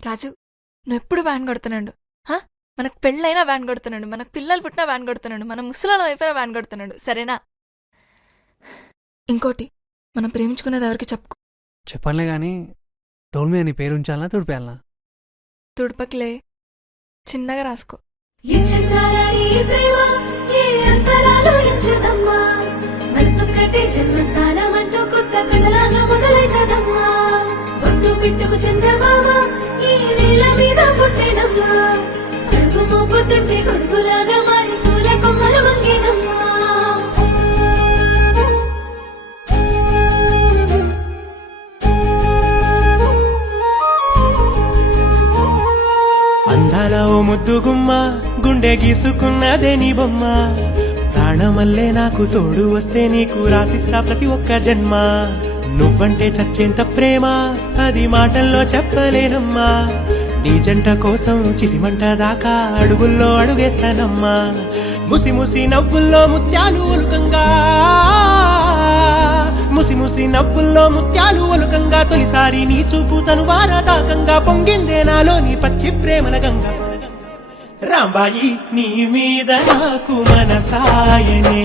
రాజు, నువ్వెప్పుడు వ్యాన్ కొడుతున్నాడు. మనకు పెళ్ళైనా వ్యాన్ కొడుతున్నాడు, మనకు పిల్లలు పుట్టినా వ్యాన్ కొడుతున్నాడు, మన ముసలాళ్ళ వైపున వ్యాన్ కొడుతున్నాడు. సరేనా? ఇంకోటి, మనం ప్రేమించుకునేది ఎవరికి చెప్పుకో. చెప్పనులే గాని డోల్ మీద నీ పేరు ఉంచాలనా తుడిపేయాలనా? తుడపకిలే, చిన్నగా రాసుకో. పిట్టుకు చందమామ ఈ నేల మీద పుట్టేనమ్మా, అడుగు మోపుతుంటే గొడుగులాగా మారి పూల కొమ్మలు వంగేనమ్మా. అందాల ఓ ముద్దు గుమ్మ, గుండె గీసుకున్నదే నీ బొమ్మ. ప్రాణమల్లే నాకు తోడు వస్తే నీకు రాసిస్తా ప్రతి ఒక్క జన్మ. నువ్వంటే చచ్చేంత ప్రేమ అది మాటల్లో చెప్పలేనమ్మా. నీ జంట కోసం చితిమంట దాకా అడుగుల్లో అడుగేస్తానమ్మా. ముసి ముసి నవ్వుల్లో ముత్యాలు ఒలుకంగా, ముసి ముసి నవ్వుల్లో ముత్యాలు ఒలుకంగా, తొలిసారి నీ చూపు తను వారదాకంగా పొంగిందే నాలో నీ పచ్చి ప్రేమల గంగా. రాంబాయి నీ మీద నాకు మనసాయనే,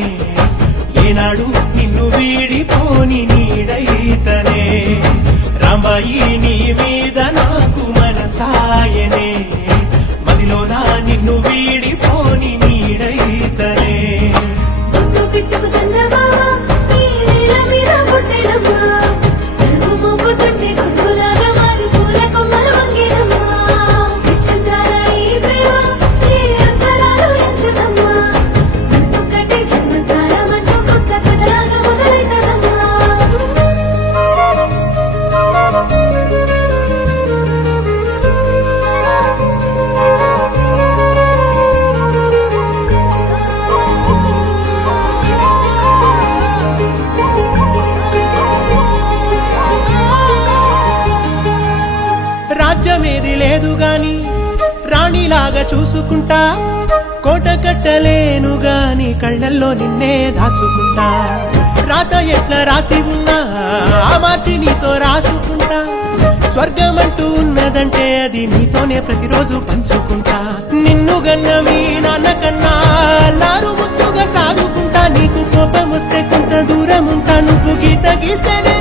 ఏనాడు నిన్ను వీడిపోని నీడైతనే. రాంబాయి నీ మీద నాకు మనసాయనే, మదిలోనా నిన్ను వీడిపోని నీడైతనే. పిట్టుకు చందమామ ఈ నేల మీద పుట్టేనమ్మా, అడుగు మోపుతుంటే గొడుగులాగా మారి పూల కొమ్మలు వంగేనమ్మా. చంద్రాల ఈ ప్రేమ ఏ అంతరాలు ఎంచుదమ్మా, మనసొక్కటే జన్మస్థానం అంటూ కొత్త కథలాగా మొదలైతదమ్మా. రాజ్యమేది లేదు గాని రాణిలాగా చూసుకుంటా, కోట కట్టలేను గాని కళ్ళల్లో నిన్నే దాచుకుంటా. రాత ఎట్లా రాసి ఉన్నా ఆ మార్చి నీతో రాసుకుంటా. స్వర్గమంటూ ఉన్నదంటే అది నీతోనే ప్రతిరోజు పంచుకుంటా. నిన్ను గన్న మీ నాన్న కన్నా అల్లారు ముద్దుగా సాగుకుంటా. నీకు కోపం వస్తే కొంత దూరం ఉంటా, నువ్వు గీత గీస్తేనే